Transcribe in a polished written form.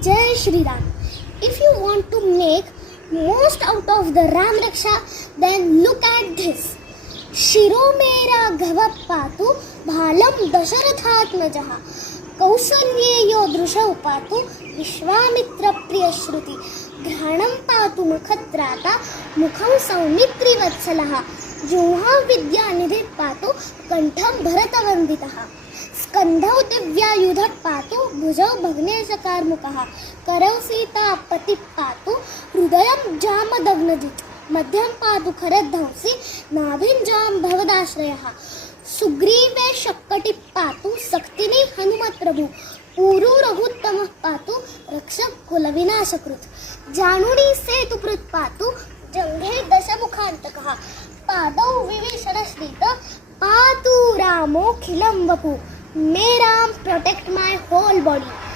Jai Shri Ram. If you want to make most out of the Ram Raksha, then look at this. Shiro mera ghava patu bhalam dasharathatmajaha कौशल्येयो दृशौ पातु विश्वामित्र प्रिय श्रुति घ्राणं पातु मुखत्राता मुखं सौमित्रिवत्सलः जिह्वा विद्यानिधिः पातु कंठं भरतवन्दितः स्कन्धौ दिव्यायुधः पातु भुजौ भग्नेशकार्मुकः करौ सीतापतिः पातु हृदयं जामदग्नजित् मध्यं पातु खरध्वंसी नाभिं जाम्भवदाश्रयः सुग्रीवे शक्कटी पातु सक्तिनी हनुमत प्रभु पूरु रघुत्तम पातु रक्षक कुलविनाशकृत जानुनी सेतुकृत पातु जंघे दशमुखांतकः पादौ विभीषण श्रीत पातु रामोऽखिलं वपु मे राम प्रोटेक्ट माय होल बॉडी.